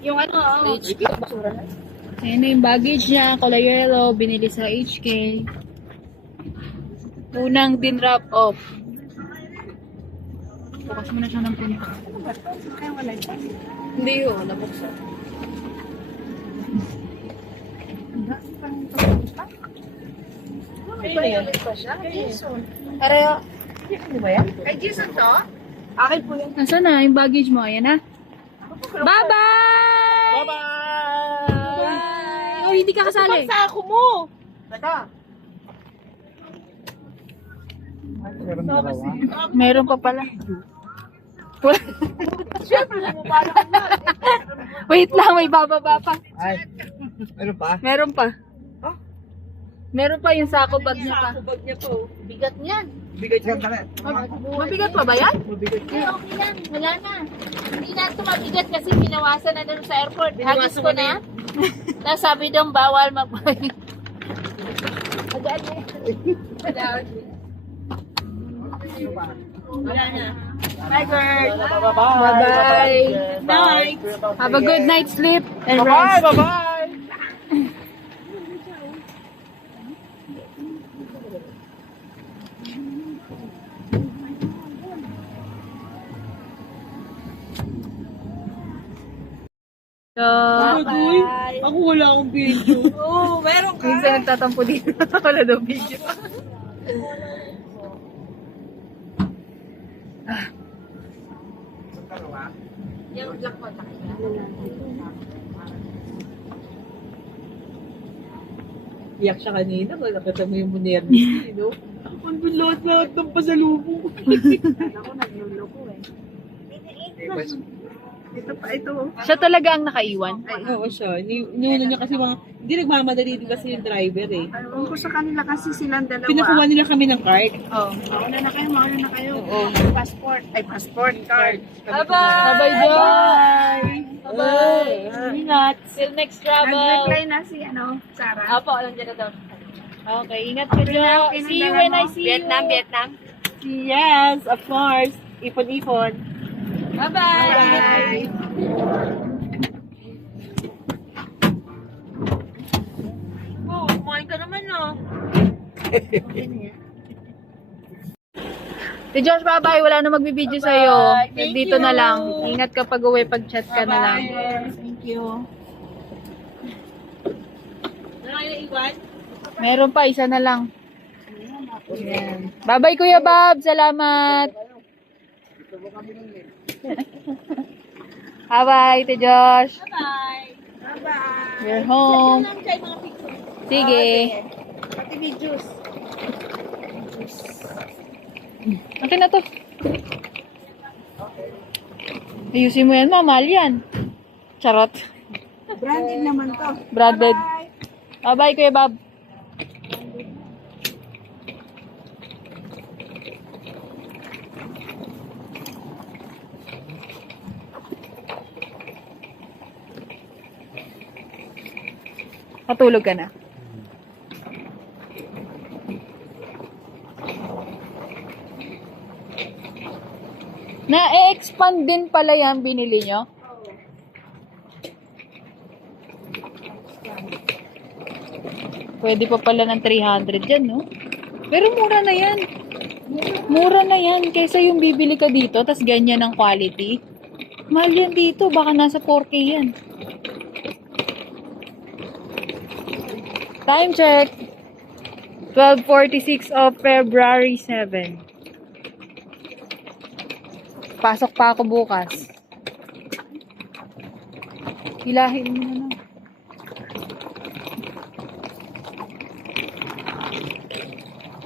Yung ano, HK. ayan na yung baggage niya, kulay yellow, binili sa HK. Unang din-wrap off. Bukas mo na siya ng punta. Ay, wala dyan. Hindi yun, nabuksan. Ay, bayabit pa siya. Jason. Pareho. Ano ba yan? Ay, Jason to? Akin po yan. Nasaan na yung baggage mo? Ayan na. Bye-bye! Bye-bye! Oh, hindi ka kasali. Sa ako mo! Teka. Meron pa pala. Siyempre, bumabala ko na. Wait lang, may bababa pa. Ay, ano pa? Meron pa. Oh? Meron pa yung sako bag niya pa. Sa bag niya to. Bigat niyan. Bigay siya kami. Mabigat pa ba yan? Mabigat Ay, okay yan. Wala na. Hindi na ito mabigat kasi binawasan na doon sa airport. Hagis ko na. Tapos sabi doon, bawal magbayad. Agaan na. Wala na. Bye, girl. Bye-bye. Night. Have a good night's sleep. And Bye-bye. rest. Bye-bye. Bye. Ako wala akong video. Oo, meron ka. Minsan nagtatampo dito. Wala daw video. Yung black mo, Iyak siya kanina. Nakita mo yung munernis niya, no? Ang lahat ng pasalubong. Ako nagluloko eh. Ito pa, ito. Siya talaga ang nakaiwan. Oo siya. Niuna niya kasi mga, hindi nagmamadali din kasi yung driver eh. Kung ko sa kanila kasi silang dalawa. Pinakuha nila kami ng card. Oh. Mauna na kayo. Oo. Passport. Ay, passport card. Bye-bye. Bye-bye, Joy. Bye-bye. Ingat. Till next travel. Nag-reply na si, Sarah. Apo, nandiyan na daw. Okay, ingat ka, Jo. See you when I see you. Vietnam. Yes, of course. Ipon-ipon. Bye-bye. Oh, kumain ka naman no. Si Josh, bye-bye. Wala na magbibideo sa'yo. Dito na lang. Ingat ka pag uwi, pag-chat ka na lang. Thank you. Nakailan? Meron pa, isa na lang. Ayan. Bye-bye, Kuya Bob. Salamat. Bye-bye, Tito Josh. Bye. Bye-bye. We're home. Sige. Pati videos. Okay na to. Ayusin mo yan, mahal yan. Charot. Branded naman to. Branded. Bye-bye, Kuya Bob. Matulog ka na. Na-expand din pala yan binili nyo? Pwede pa pala ng 300 dyan, no? Pero mura na yan. Mura na yan. Kaysa yung bibili ka dito, tas ganyan ang quality. Mahal yan dito. Baka nasa 4K yan. Time check. 12:46 of February 7. Pasok pa ako bukas. Hilahin mo na.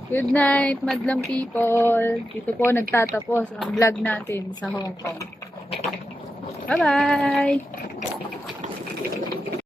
Good night, madlang people. Dito po nagtatapos ang vlog natin sa Hong Kong. Bye-bye!